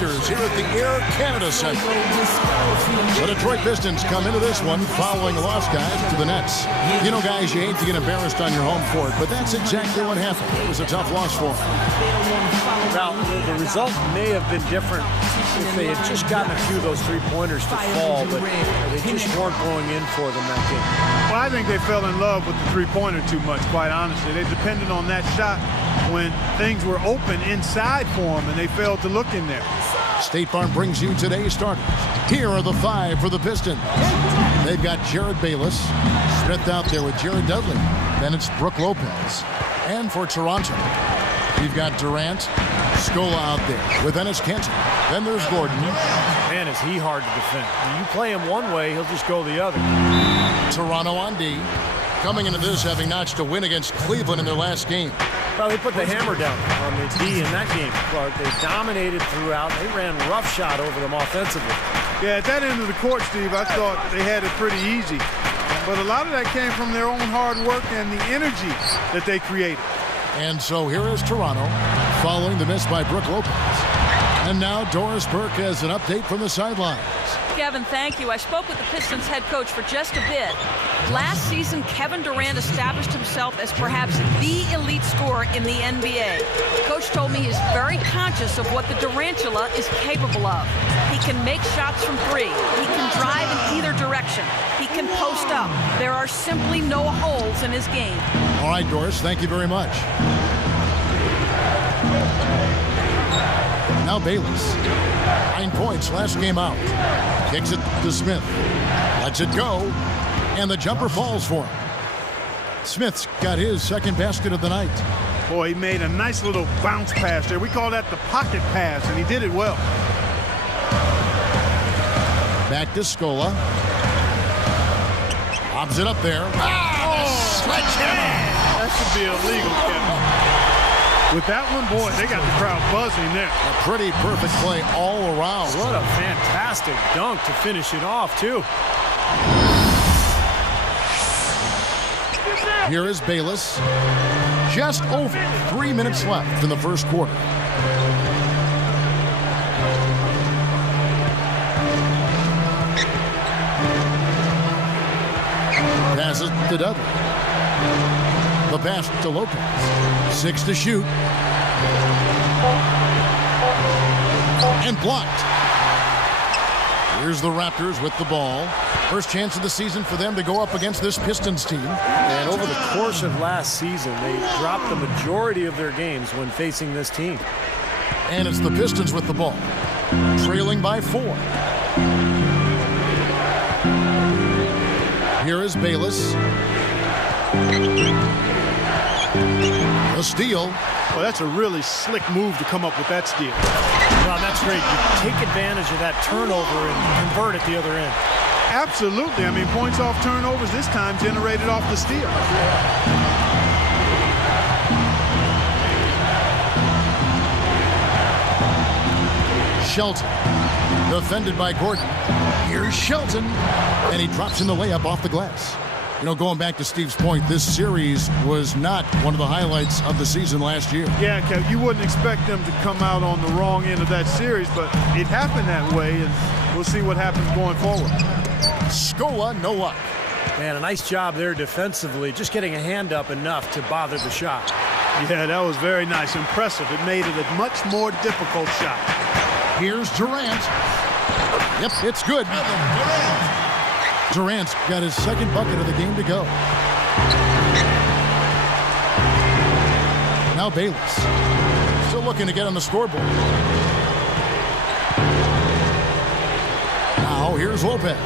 Raptors here at the Air Canada Center. The Detroit Pistons come into this one following a loss, guys, to the Nets. You know, guys, you hate to get embarrassed on your home court, but that's exactly what happened. It was a tough loss for them. Well, the result may have been different if they had just gotten a few of those three-pointers to fall, but they just weren't going in for them that game. Well, I think they fell in love with the three-pointer too much, quite honestly. They depended on that shot when things were open inside for them, and they failed to look in there. State Farm brings you today's starters. Here are the five for the Pistons. They've got Jared Bayless, Smith out there with Jared Dudley. Then it's Brook Lopez. And for Toronto, we've got Durant, Scola out there with Enes Kanter. Then there's Gordon. Man, is he hard to defend. When you play him one way, he'll just go the other. Toronto on D. Coming into this having notched a win against Cleveland in their last game. Well, they put the hammer down on the D in that game, Clark. They dominated throughout. They ran roughshod over them offensively. Yeah, at that end of the court, Steve, I thought they had it pretty easy. But a lot of that came from their own hard work and the energy that they created. And so here is Toronto following the miss by Brook Lopez. And now Doris Burke has an update from the sidelines. Kevin, thank you. I spoke with the Pistons head coach for just a bit. Last season, Kevin Durant established himself as perhaps the elite scorer in the NBA. Coach told me he's very conscious of what the Durantula is capable of. He can make shots from three. He can drive in either direction. He can post up. There are simply no holes in his game. All right, Doris, thank you very much. Now Bayless. 9 points last game out. Kicks it to Smith. Lets it go. And the jumper falls for him. Smith's got his second basket of the night. Boy, he made a nice little bounce pass there. We call that the pocket pass, and he did it well. Back to Scola. Lobs it up there. Sledgehammer! That should be illegal, Kevin. With that one, boy, they got the crowd buzzing there. A pretty perfect play all around. What a fantastic dunk to finish it off, too. Here is Bayless. Just over 3 minutes left in the first quarter. Passes to Dudley. The pass to Lopez. 6 to shoot. And blocked. Here's the Raptors with the ball. First chance of the season for them to go up against this Pistons team. And over the course of last season, they dropped the majority of their games when facing this team. And it's the Pistons with the ball. Trailing by 4. Here is Bayless. A steal. Well, that's a really slick move to come up with that steal. Well, that's great. You take advantage of that turnover and convert at the other end. Absolutely. I mean, points off turnovers this time generated off the steal. Shelton. Defended by Gordon. Here's Shelton. And he drops in the layup off the glass. You know, going back to Steve's point, this series was not one of the highlights of the season last year. Yeah, Kev, you wouldn't expect them to come out on the wrong end of that series, but it happened that way, and we'll see what happens going forward. Scola, no luck. Man, a nice job there defensively, just getting a hand up enough to bother the shot. Yeah, that was very nice. Impressive. It made it a much more difficult shot. Here's Durant. Yep, it's good. Durant's got his second bucket of the game to go. Now Bayless. Still looking to get on the scoreboard. Now here's Lopez.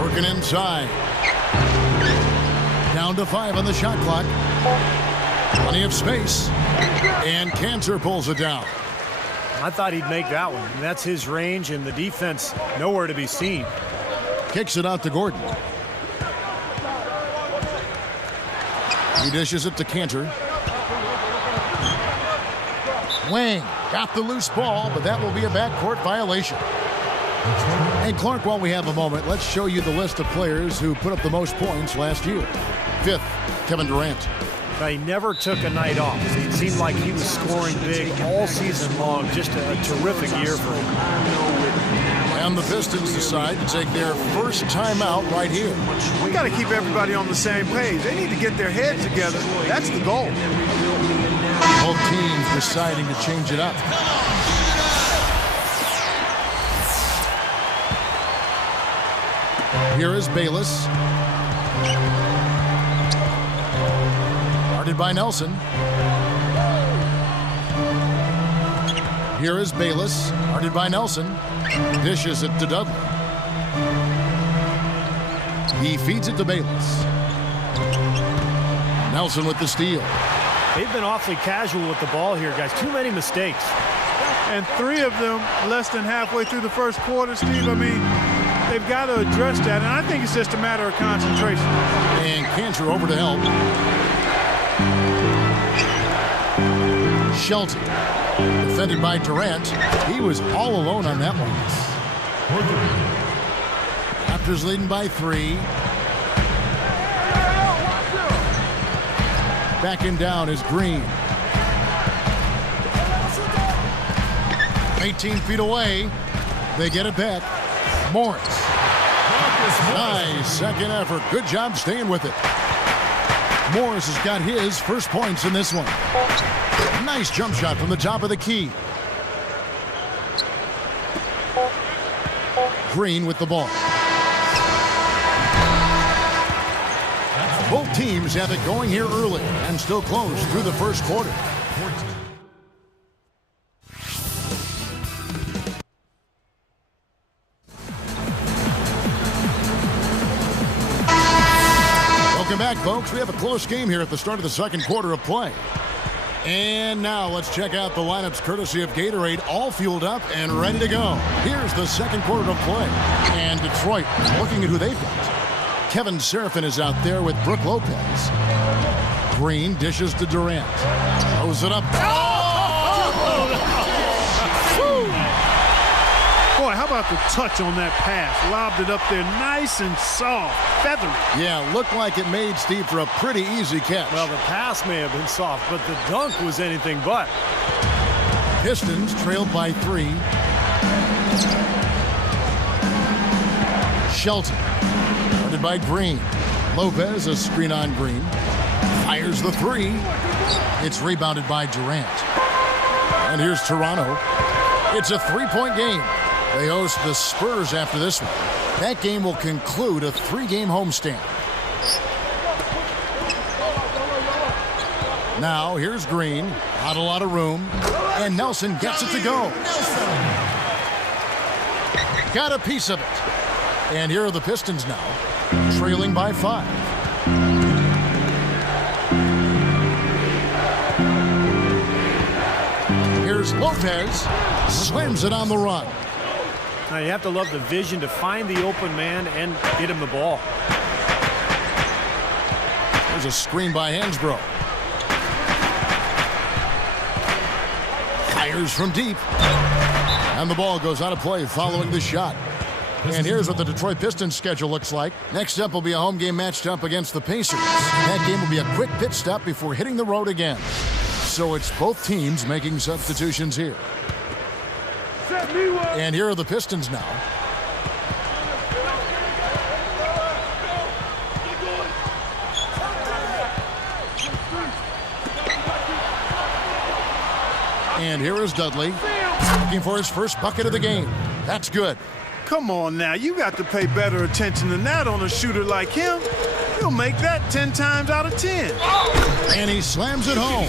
Working inside. Down to 5 on the shot clock. Plenty of space. And Kanter pulls it down. I thought he'd make that one. That's his range, and the defense nowhere to be seen. Kicks it out to Gordon. He dishes it to Kanter. Wang got the loose ball, but that will be a backcourt violation. And Clark, while we have a moment, let's show you the list of players who put up the most points last year. 5th, Kevin Durant. But he never took a night off. It seemed like he was scoring big all season long. Just a terrific year for him. And the Pistons decide to take their first timeout right here. We got to keep everybody on the same page. They need to get their heads together. That's the goal. Both teams deciding to change it up. Here is Bayless. Guarded by Nelson. Here is Bayless. Guarded by Nelson. Dishes it to Dudley. He feeds it to Bayless. Nelson with the steal. They've been awfully casual with the ball here, guys. Too many mistakes. And 3 of them less than halfway through the first quarter, Steve. I mean, they've got to address that, and I think it's just a matter of concentration. And Cantor over to help. Shelton, defended by Durant. He was all alone on that one. Raptors leading by 3. Backing down is Green. 18 feet away. They get it back. Morris. Nice second effort. Good job staying with it. Morris has got his first points in this one. Nice jump shot from the top of the key. Green with the ball. Both teams have it going here early and still close through the first quarter. Welcome back, folks. We have a close game here at the start of the second quarter of play. And now let's check out the lineups courtesy of Gatorade, all fueled up and ready to go. Here's the second quarter of play. And Detroit looking at who they've got. Kevin Seraphin is out there with Brook Lopez. Green dishes to Durant. Throws it up. Boy, how about the touch on that pass? Lobbed it up there nice and soft, feathery. Yeah, looked like it made Steve for a pretty easy catch. Well, the pass may have been soft, but the dunk was anything but. Pistons trailed by 3. Shelton, guarded by Green. Lopez, a screen on Green. Fires the 3. It's rebounded by Durant. And here's Toronto. It's a 3-point game. They host the Spurs after this one. That game will conclude a 3-game homestand. Now, here's Green. Not a lot of room. And Nelson gets it to go. Got a piece of it. And here are the Pistons now, trailing by 5. Here's Lopez. Slams it on the run. Now you have to love the vision to find the open man and get him the ball. There's a screen by Hansbrough. Fires from deep. And the ball goes out of play following the shot. And here's what the Detroit Pistons schedule looks like. Next up will be a home game matched up against the Pacers. That game will be a quick pit stop before hitting the road again. So it's both teams making substitutions here. And here are the Pistons now. And here is Dudley, looking for his first bucket of the game. That's good. Come on now, you got to pay better attention than that on a shooter like him. He'll make that 10 times out of 10. And he slams it home.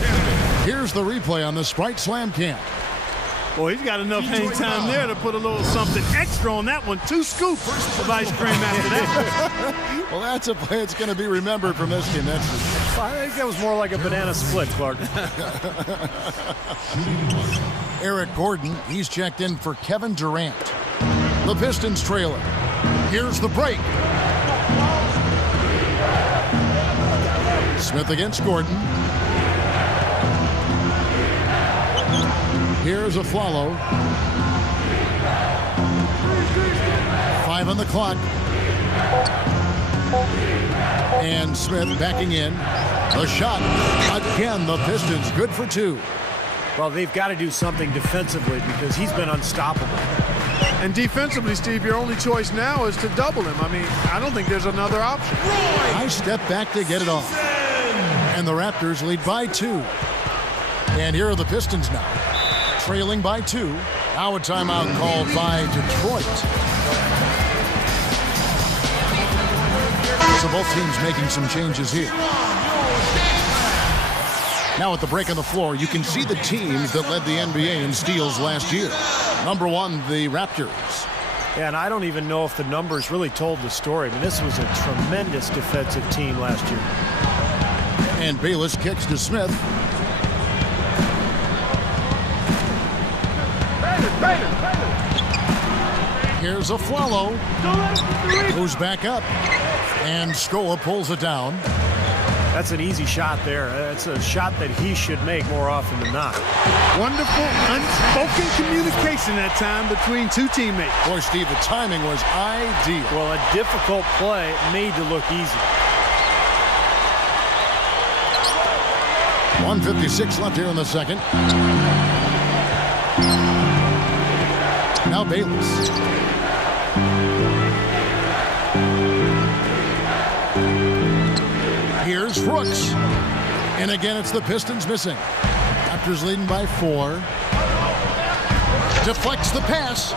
Here's the replay on the Sprite Slam Cam. Boy, he's got enough hang time there to put a little something extra on that one. 2 scoops of ice cream after that. Well, that's a play that's going to be remembered from this game. That's I think that was more like a banana split, Clark. Eric Gordon, he's checked in for Kevin Durant. The Pistons trailing. Here's the break. Smith against Gordon. Here's a follow. 5 on the clock. And Smith backing in. The shot. Again, the Pistons good for 2. Well, they've got to do something defensively because he's been unstoppable. And defensively, Steve, your only choice now is to double him. I mean, I don't think there's another option. Nice step back to get it off. And the Raptors lead by 2. And here are the Pistons now, trailing by 2. Now a timeout called by Detroit. So both teams making some changes here. Now at the break on the floor, you can see the teams that led the NBA in steals last year. Number 1, the Raptors. Yeah, and I don't even know if the numbers really told the story. I mean, this was a tremendous defensive team last year. And Bayless kicks to Smith. Here's a Flalo. Goes back up. And Scola pulls it down. That's an easy shot there. That's a shot that he should make more often than not. Wonderful, unspoken communication that time between two teammates. Boy, Steve, the timing was ideal. Well, a difficult play made to look easy. 1:56 left here in the second. Now Bayless. Here's Brooks. And again, it's the Pistons missing. Raptors leading by 4. Deflects the pass.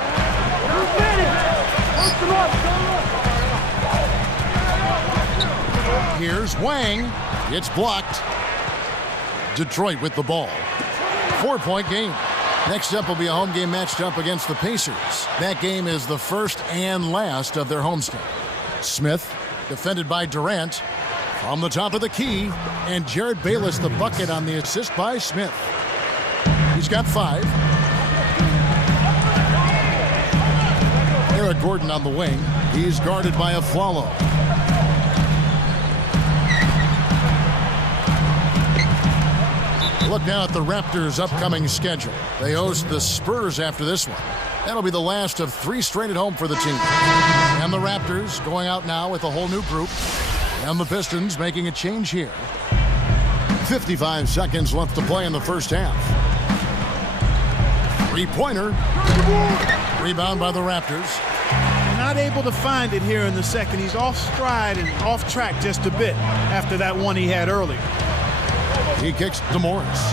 Here's Wang. It's blocked. Detroit with the ball. 4-point game. Next up will be a home game matched up against the Pacers. That game is the first and last of their homestand. Smith, defended by Durant. From the top of the key, and Jared Bayless the bucket on the assist by Smith. He's got 5. Eric Gordon on the wing. He's guarded by a Flalo. Look now at the Raptors' upcoming schedule. They host the Spurs after this one. That'll be the last of 3 straight at home for the team. And the Raptors going out now with a whole new group. And the Pistons making a change here. 55 seconds left to play in the first half. 3-pointer. Rebound by the Raptors. Not able to find it here in the second. He's off stride and off track just a bit after that one he had earlier. He kicks to Morris.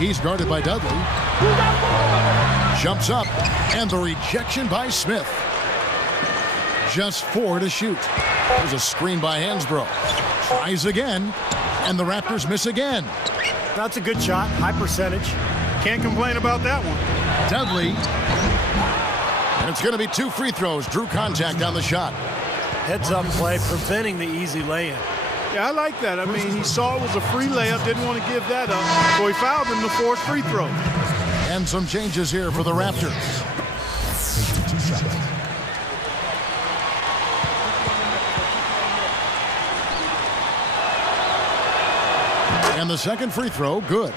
He's guarded by Dudley. Jumps up. And the rejection by Smith. Just 4 to shoot. There's a screen by Hansbrough. Tries again, and the Raptors miss again. That's a good shot, high percentage. Can't complain about that one. Dudley. And it's going to be 2 free throws. Drew contact on the shot. Heads-up play, preventing the easy lay-in. Yeah, I like that. I mean, he saw it was a free layup, didn't want to give that up, so he fouled him to force free throw. And some changes here for the Raptors. And the second free throw, good.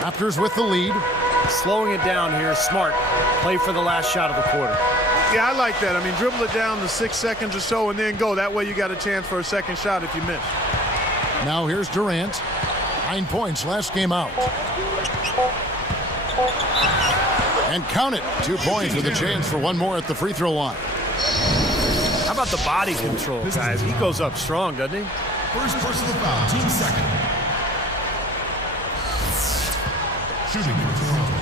Raptors with the lead. Slowing it down here, smart. Play for the last shot of the quarter. Yeah, I like that. I mean, dribble it down to 6 seconds or so and then go. That way you got a chance for a second shot if you miss. Now here's Durant. 9 points last game out. And count it. 2 points with a chance for one more at the free throw line. How about the body control, guys? He goes up strong, doesn't he? First personal foul, team second. Shooting for Toronto.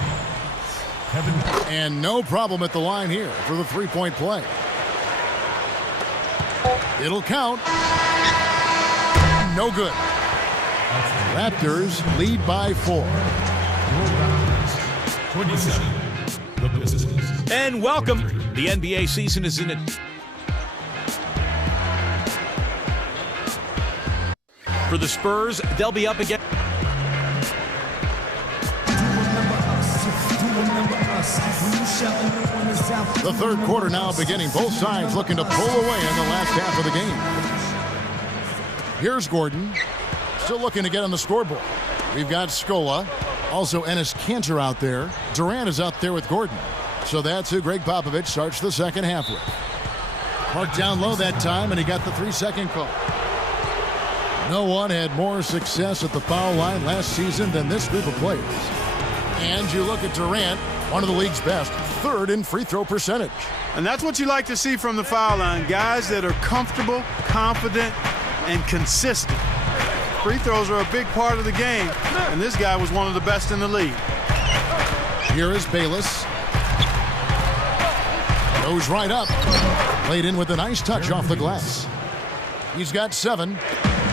And no problem at the line here for the 3-point play. It'll count. No good. Raptors lead by 4. 27. The Pistons. And welcome. The NBA season is in it. For the Spurs, they'll be up against. The third quarter now beginning. Both sides looking to pull away in the last half of the game. Here's Gordon. Still looking to get on the scoreboard. We've got Scola. Also Enes Kanter out there. Durant is out there with Gordon. So that's who Greg Popovich starts the second half with. Marked down low that time, and he got the 3-second call. No one had more success at the foul line last season than this group of players. And you look at Durant, one of the league's best, third in free throw percentage. And that's what you like to see from the foul line. Guys that are comfortable, confident, and consistent. Free throws are a big part of the game, and this guy was one of the best in the league. Here is Bayless. Goes right up. Played in with a nice touch off the glass. He's got 7.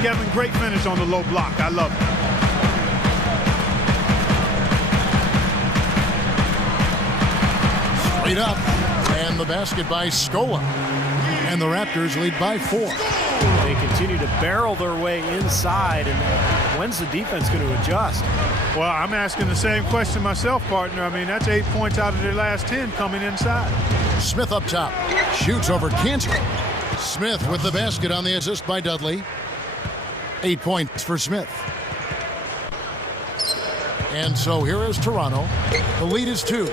Kevin, great finish on the low block. I love it. Straight up. And the basket by Scola. And the Raptors lead by 4. They continue to barrel their way inside, and when's the defense going to adjust? Well, I'm asking the same question myself, partner. I mean, that's 8 points out of their last 10 coming inside. Smith up top. Shoots over Cantor. Smith with the basket on the assist by Dudley. 8 points for Smith. And so here is Toronto. The lead is 2.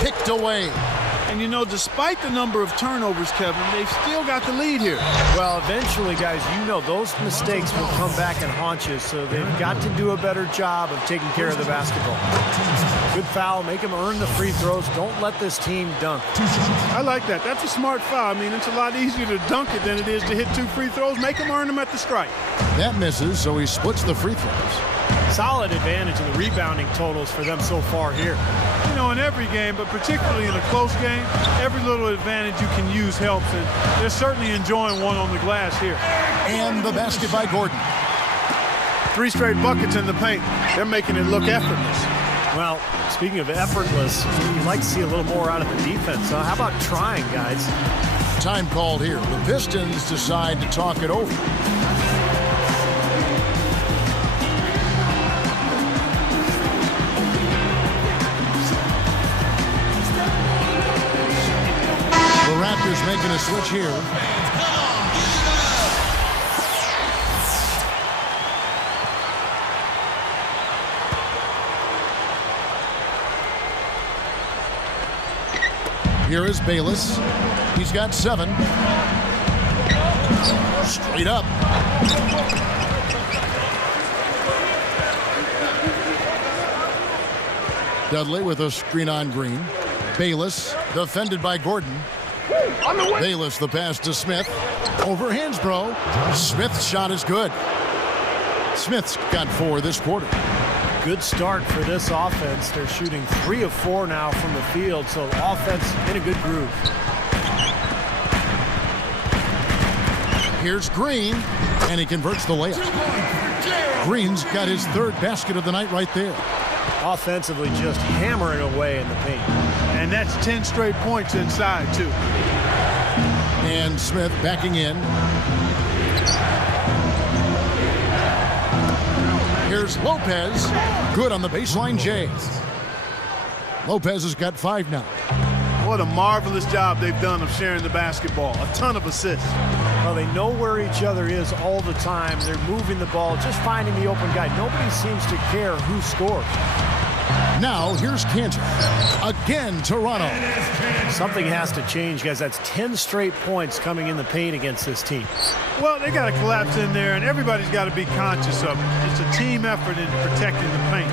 Picked away. And, you know, despite the number of turnovers, Kevin, they've still got the lead here. Well, eventually, guys, you know those mistakes will come back and haunt you, so they've got to do a better job of taking care of the basketball. Good foul. Make them earn the free throws. Don't let this team dunk. I like that. That's a smart foul. I mean, it's a lot easier to dunk it than it is to hit 2 free throws. Make them earn them at the strike. That misses, so he splits the free throws. Solid advantage in the rebounding totals for them so far here. You know, in every game, but particularly in a close game, every little advantage you can use helps, and they're certainly enjoying one on the glass here. And the basket by Gordon. 3 straight buckets in the paint. They're making it look effortless. Well, speaking of effortless, you'd like to see a little more out of the defense. So how about trying, guys? Time called here. The Pistons decide to talk it over. The Raptors making a switch here. Here is Bayless. He's got 7. Straight up. Dudley with a screen on Green. Bayless defended by Gordon. Bayless the pass to Smith. Over Hansbrough. Smith's shot is good. Smith's got 4 this quarter. Good start for this offense. They're shooting 3 of 4 now from the field, so offense in a good groove. Here's Green, and he converts the layup. Green's got his 3rd basket of the night right there. Offensively just hammering away in the paint. And that's 10 straight points inside, too. And Smith backing in. Here's Lopez. Good on the baseline J. Lopez has got 5 now. What a marvelous job they've done of sharing the basketball. A ton of assists. Well, they know where each other is all the time. They're moving the ball, just finding the open guy. Nobody seems to care who scores. Now, here's Cantor. Again, Toronto. Something has to change, guys. That's 10 straight points coming in the paint against this team. Well, they got to collapse in there, and everybody's got to be conscious of it. It's a team effort in protecting the paint.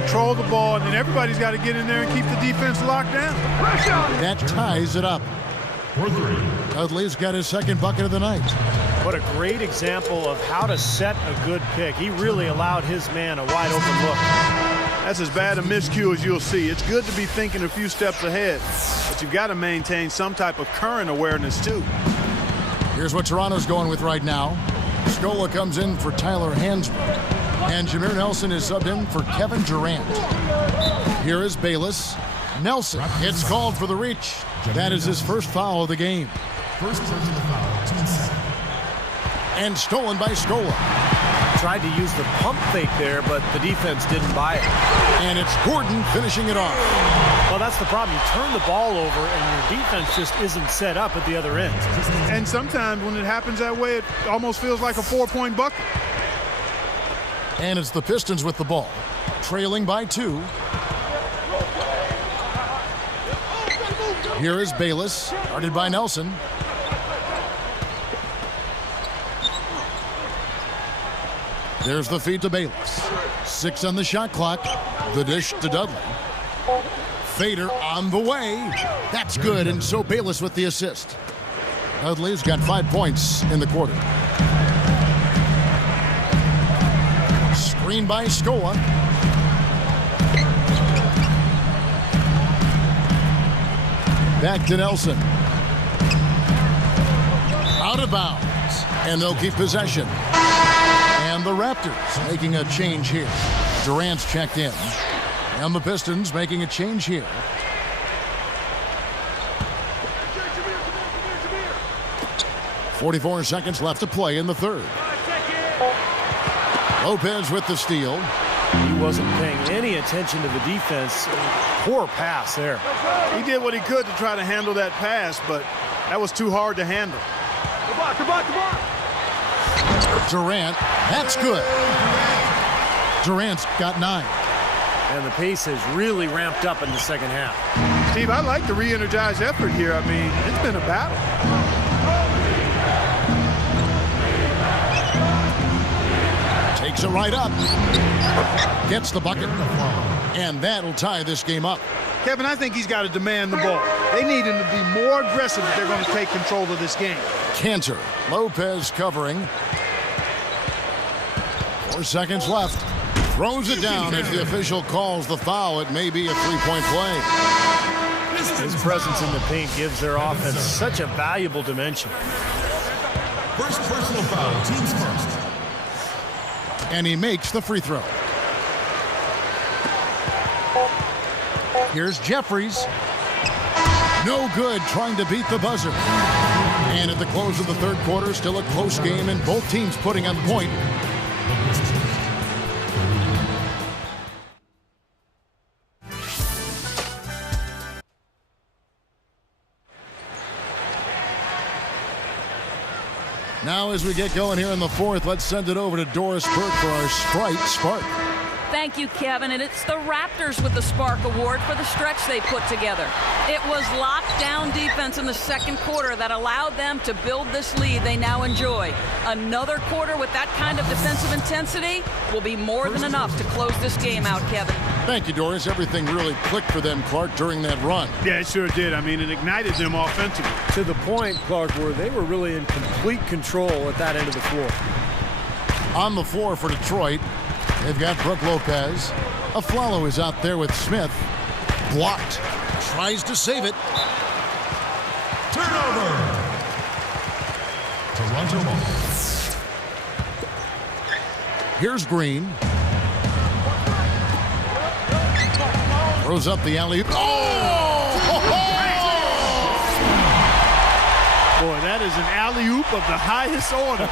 Control the ball, and then everybody's got to get in there and keep the defense locked down. That ties it up. Dudley's got his 2nd bucket of the night. What a great example of how to set a good pick. He really allowed his man a wide open look. That's as bad a miscue as you'll see. It's good to be thinking a few steps ahead, but you've got to maintain some type of current awareness, too. Here's what Toronto's going with right now. Scola comes in for Tyler Hansbrough, and Jameer Nelson is subbed in for Kevin Durant. Here is Bayless. Nelson, it's called for the reach. That is his 1st foul of the game. First personal foul, team second. And stolen by Scola. Tried to use the pump fake there, but the defense didn't buy it. And it's Gordon finishing it off. Well, that's the problem. You turn the ball over, and your defense just isn't set up at the other end. And sometimes when it happens that way, it almost feels like a 4-point bucket. And it's the Pistons with the ball, trailing by 2. Here is Bayless, guarded by Nelson. There's the feed to Bayless. 6 on the shot clock. The dish to Dudley. Fader on the way. That's good, and so Bayless with the assist. Dudley's got 5 points in the quarter. Screen by Scola. Back to Nelson. Out of bounds, and they'll keep possession. And the Raptors making a change here. Durant's checked in. And the Pistons making a change here. .44 seconds left to play in the third. Lopez with the steal. He wasn't paying any attention to the defense. Poor pass there. He did what he could to try to handle that pass, but that was too hard to handle. Come on. Durant, that's good. Durant's got 9. And the pace has really ramped up in the second half. Steve, I like the re-energized effort here. I mean, it's been a battle. Takes it right up. Gets the bucket. And that'll tie this game up. Kevin, I think he's got to demand the ball. They need him to be more aggressive if they're going to take control of this game. Cantor. Lopez covering. 4 seconds left. Throws it down as the official calls the foul. It may be a three-point play. His presence in the paint gives their offense such a valuable dimension. First personal foul, team's first. And he makes the free throw. Here's Jeffries. No good, trying to beat the buzzer. And at the close of the third quarter, still a close game, and both teams putting on point. Now as we get going here in the fourth, let's send it over to Doris Burke for our Sprite Spark. Thank you, Kevin. And it's the Raptors with the Spark Award for the stretch they put together. It was lockdown defense in the second quarter that allowed them to build this lead they now enjoy. Another quarter with that kind of defensive intensity will be more than enough to close this game out, Kevin. Thank you, Doris. Everything really clicked for them, Clark, during that run. Yeah, it sure did. I mean, it ignited them offensively. To the point, Clark, where they were really in complete control at that end of the floor. On the floor for Detroit, they've got Brook Lopez. Aflalo is out there with Smith. Blocked. Tries to save it. Turnover. Toronto ball. Here's Green. Throws up the alley. Boy, that is an alley-oop of the highest order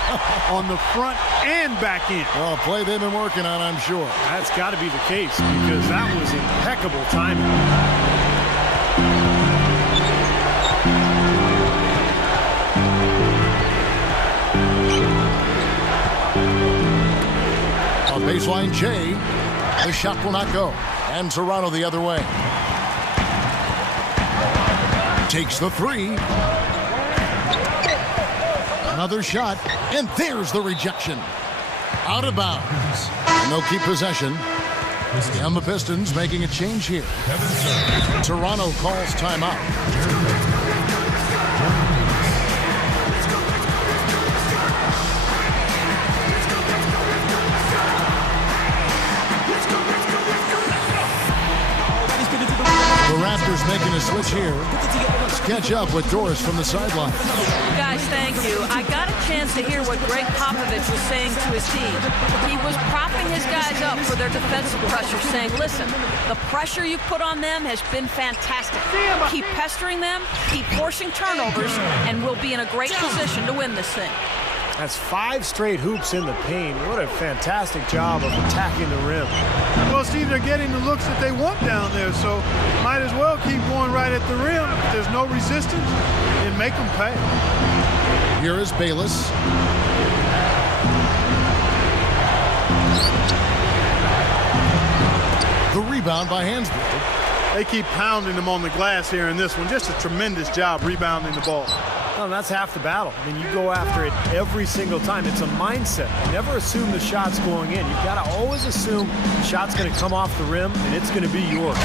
on the front and back end. Well, a play they've been working on, I'm sure. That's got to be the case because that was impeccable timing. On baseline, Jay. The shot will not go. And Toronto the other way. Takes the three. Another shot. And there's the rejection. Out of bounds. And they'll keep possession. And the Pistons making a change here. Toronto calls timeout. The Raptors making a switch here. Let's catch up with Doris from the sideline. Guys, thank you. I got a chance to hear what Greg Popovich was saying to his team. He was propping his guys up for their defensive pressure, saying, listen, the pressure you put on them has been fantastic. Keep pestering them, keep forcing turnovers, and we'll be in a great position to win this thing. That's 5 straight hoops in the paint. What a fantastic job of attacking the rim. Well, Steve, they're getting the looks that they want down there, so might as well keep going right at the rim. If there's no resistance, then make them pay. Here is Bayless. The rebound by Hansbrough. They keep pounding them on the glass here in this one. Just a tremendous job rebounding the ball. Well, that's half the battle. I mean, you go after it every single time. It's a mindset. You never assume the shot's going in. You've got to always assume the shot's going to come off the rim, and it's going to be yours.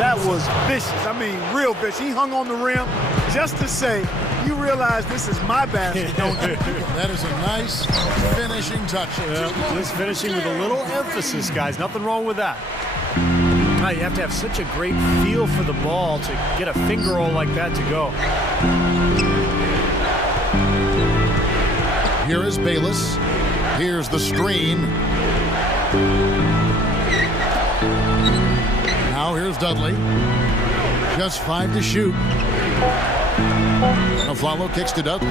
That was vicious. I mean, real vicious. He hung on the rim just to say, you realize this is my basket, don't you? That is a nice finishing touch. Yeah, just finishing with a little emphasis, guys. Nothing wrong with that. Now, you have to have such a great feel for the ball to get a finger roll like that to go. Here is Bayless. Here's the screen. Now here's Dudley. Just 5 to shoot. Aflalo kicks to Dudley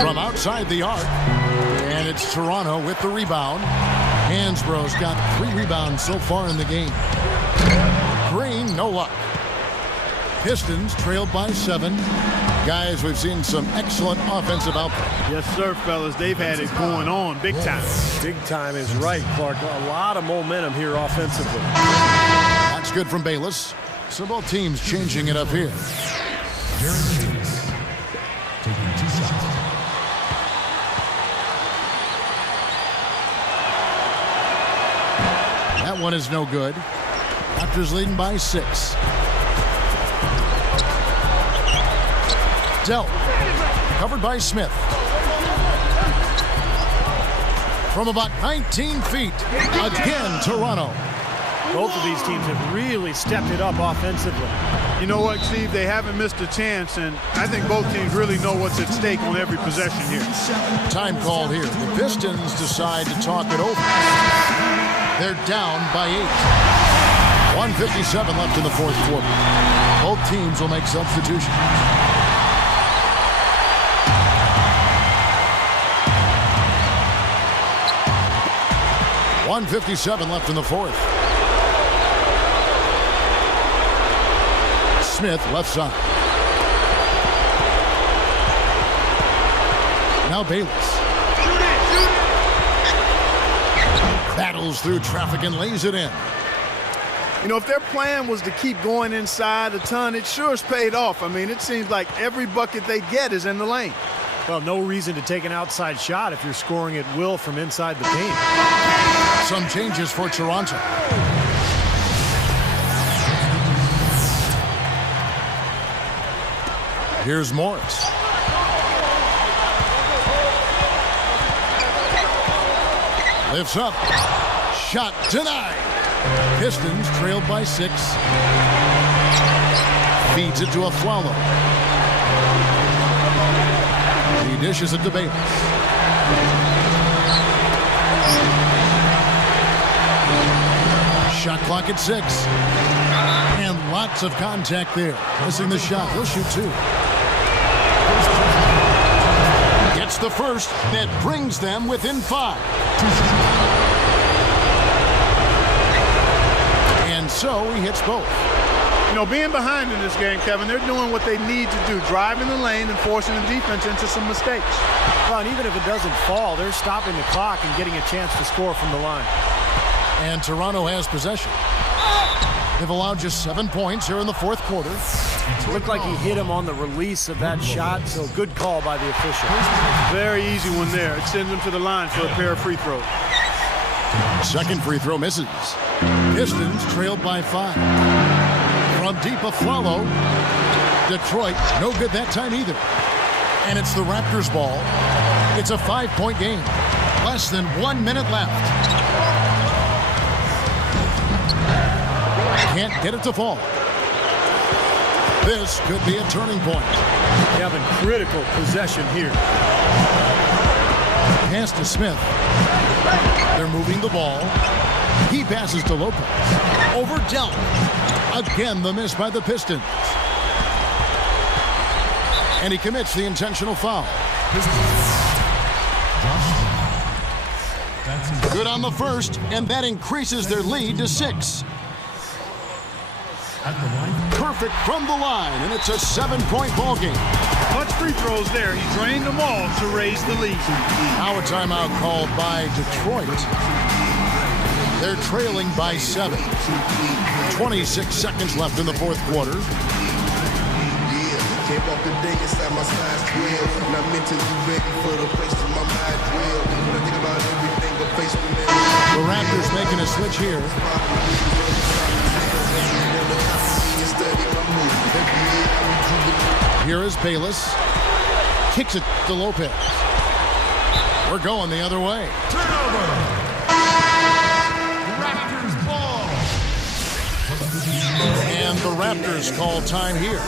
from outside the arc. And it's Toronto with the rebound. Hansborough's got 3 rebounds so far in the game. Green, no luck. Pistons trailed by 7. Guys, we've seen some excellent offensive output. Yes, sir, fellas. They've had it going on big time. Big time is right, Clark. A lot of momentum here offensively. That's good from Bayless. So both teams changing it up here. Taking 2 shots. That one is no good. Raptors leading by 6. Dell, covered by Smith. From about 19 feet, again, Toronto. Both of these teams have really stepped it up offensively. You know what, Steve? They haven't missed a chance, and I think both teams really know what's at stake on every possession here. Time called here. The Pistons decide to talk it over. They're down by 8. 1:57 left in the fourth quarter. Both teams will make substitutions. .157 left in the fourth. Smith left side. Now Bayless. Battles through traffic and lays it in. You know, if their plan was to keep going inside a ton, it sure has paid off. I mean, it seems like every bucket they get is in the lane. Well, no reason to take an outside shot if you're scoring at will from inside the paint. Some changes for Toronto. Here's Morris. Lifts up. Shot denied. Pistons trailed by 6. Feeds it to Aflalo. He dishes it to Bayless. Shot clock at 6. And lots of contact there. Missing the shot. He'll shoot 2. Gets the first. That brings them within 5. And so he hits both. You know, being behind in this game, Kevin, they're doing what they need to do, driving the lane and forcing the defense into some mistakes. Well, and even if it doesn't fall, they're stopping the clock and getting a chance to score from the line. And Toronto has possession. They've allowed just 7 points here in the fourth quarter. It looked like he hit him on the release of that shot, so good call by the official. Very easy one there. It sends them to the line for a pair of free throws. Second free throw misses. Pistons trailed by 5. From deep Aflalo. Detroit, no good that time either. And it's the Raptors ball. It's a 5-point game. Less than 1 minute left. Can't get it to fall. This could be a turning point. Having critical possession here. Pass to Smith. They're moving the ball. He passes to Lopez. Over Dell. Again, the miss by the Pistons. And he commits the intentional foul. Good on the first, and that increases their lead to 6. Perfect from the line, and it's a 7-point ball game. Much free throws there. He drained them all to raise the lead. Now a timeout called by Detroit. They're trailing by 7. 26 seconds left in the fourth quarter. Came off the day inside my size 12. Not mentally ready for the place of my mind dwell. When I think about everything I face with me. The Raptors making a switch here. Here is Bayless. Kicks it to Lopez. We're going the other way. Turnover. Raptors ball. And the Raptors call time here.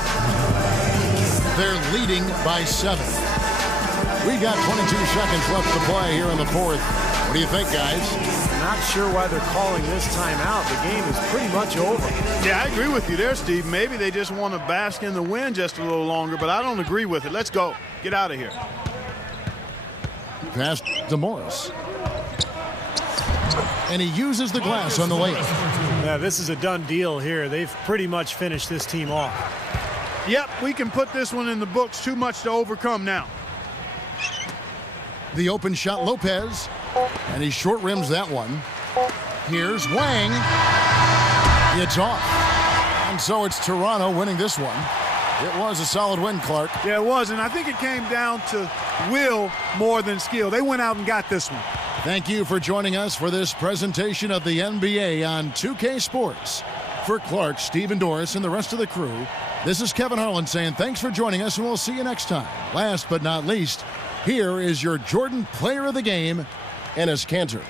They're leading by 7. We got 22 seconds left to play here in the fourth. What do you think, guys? Not sure why they're calling this timeout. The game is pretty much over. Yeah, I agree with you there, Steve. Maybe they just want to bask in the win just a little longer, but I don't agree with it. Let's go. Get out of here. Pass to Morris. And he uses the glass on the layup. Yeah, this is a done deal here. They've pretty much finished this team off. Yep, we can put this one in the books. Too much to overcome now. The open shot, Lopez. And he short rims that one. Here's Wang. It's off. And so it's Toronto winning this one. It was a solid win, Clark. Yeah, it was, and I think it came down to will more than skill. They went out and got this one. Thank you for joining us for this presentation of the NBA on 2K Sports. For Clark, Stephen Doris, and the rest of the crew, this is Kevin Harlan saying thanks for joining us, and we'll see you next time. Last but not least, here is your Jordan Player of the Game, Enes Kanter.